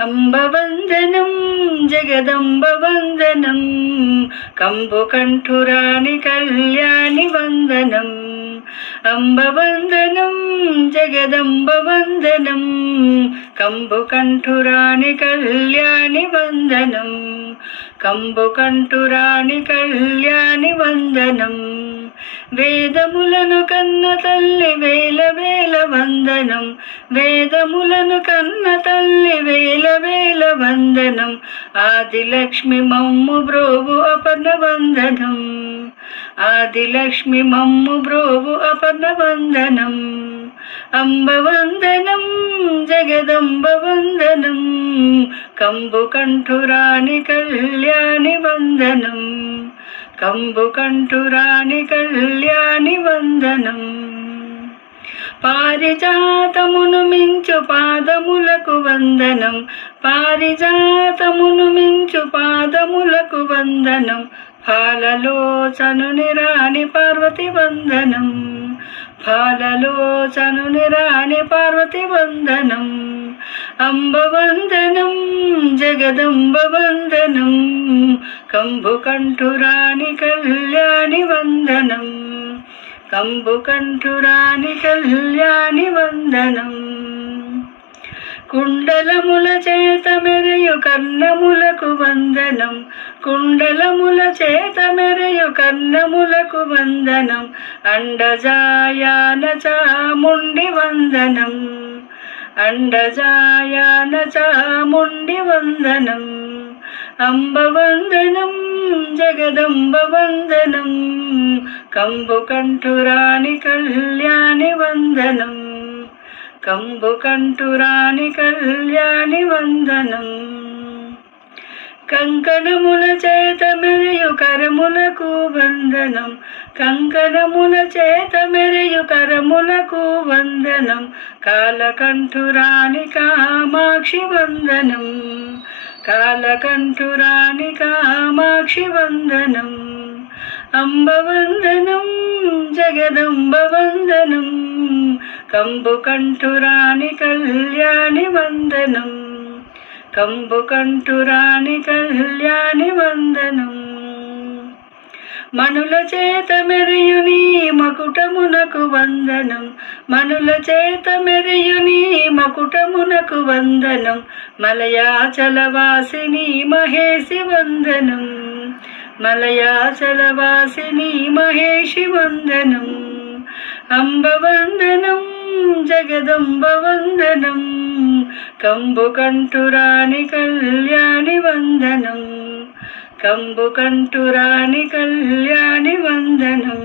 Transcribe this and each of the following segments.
అంబవందనం జగదంబవందనం కంబుకంఠురాణి కళ్యాణి వందనం. అంబవందనం జగదంబవందనం కంబుకంఠురాణి కళ్యాణి వందనం. కంబుకంఠురాణి కళ్యాణి వందనం. వేదములను కన్న తల్లి వేల వేల వందనం. వేదములను కన్న తల్లి వేల వేల వందనం. ఆదిలక్ష్మి మమ్ము బ్రోవు అపర్ణ వందనం. ఆదిలక్ష్మి మమ్ము బ్రోవు అపర్ణ వందనం. అంబవందనం జగదంబవందనం కంబుకంఠురాణి కళ్యాణి వందనం. కంబుకంఠురాణి కళ్యాణి వందనం. పారిజాతమును మించు పాదములకు వందనం. పారిజాతమును మించు పాదములకు వందనం. ఫాలలోచనుని రాణి పార్వతి వందనం. ఫాలలోచనుని రాణి పార్వతి వందనం. అంబవందనం జగదంబవందనం కంబుకంఠురాణి కళ్యాణి వందనం. కంబుకంఠురాణి కళ్యాణి వందనం. కుండలముల చేత మెరియు కర్ణములకు వందనం. కుండలముల చేత మెరియు కర్ణములకు వందనం. అండజాయాన చాముండి వందనం. అండజాయాన చాముండి వందనం. అంబవందనం జగదంబవందనం కంబుకంఠురాణి కళ్యాణి వందనం. కంబుకంఠురాణి కళ్యాణి వందనం. కంకణముల చేత మెరియు కరములకు వందనం. కంకణముల చేత మెరియు కరములకు వందనం. కాలకంఠురాణి కామాక్షి వందనం. కాలకంఠురాణి కామాక్షి వందనం. అంబవందనం జగదంబవందనం కంబుకంఠురాణి కళ్యాణి వందనం. కంబుకంఠురాణి కళ్యాణి వందనం. మనుల చేత మెరియుని మకుటమునకు వందనం. మనుల చేత మెరియుని మకుటమునకు వందనం. మలయాచలవాసిని మహేసి వందనం. మలయాచలవాసిని మహేషి వందనం. అంబవందనం జగదంబవందనం కంబుకంఠురాణి కళ్యాణి వందనం. కంబుకంఠురాణి కళ్యాణి వందనం.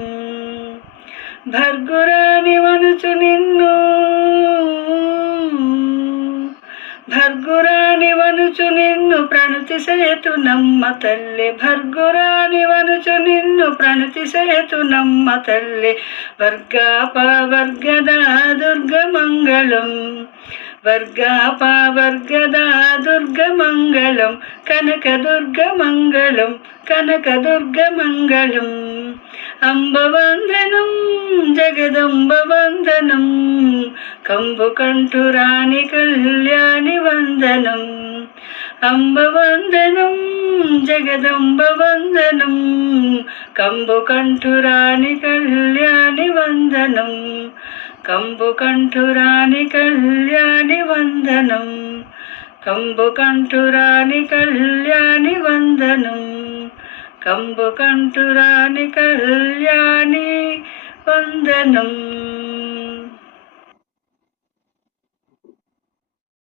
భర్గురాని వనుచు నిన్ను భర్గురాని వనుచు నిన్ను ప్రణతి సేతు నమ్మ తల్లి. భర్గురాని వనుచు నిన్ను ప్రణతి సేతు నమ్మ తల్లి. వర్గాపవర్గదా దుర్గమంగళం. వర్గాపవర్గదా దుర్గమంగళం. కనకదుర్గమంగళం. కనకదుర్గమంగళం. అంబవందనం జగదంబవందనం కంబుకంఠురాణి కళ్యాణి వందనం. అంబవందనం జగదంబవందనం కంబుకంఠురాణి కళ్యాణి వందనం. కంబుకంఠురాణి కళ్యాణి వందనం. కంబుకంఠురాని కళ్యాణి వందనం. కంబుకంఠురాని కళ్యాణి వందనం.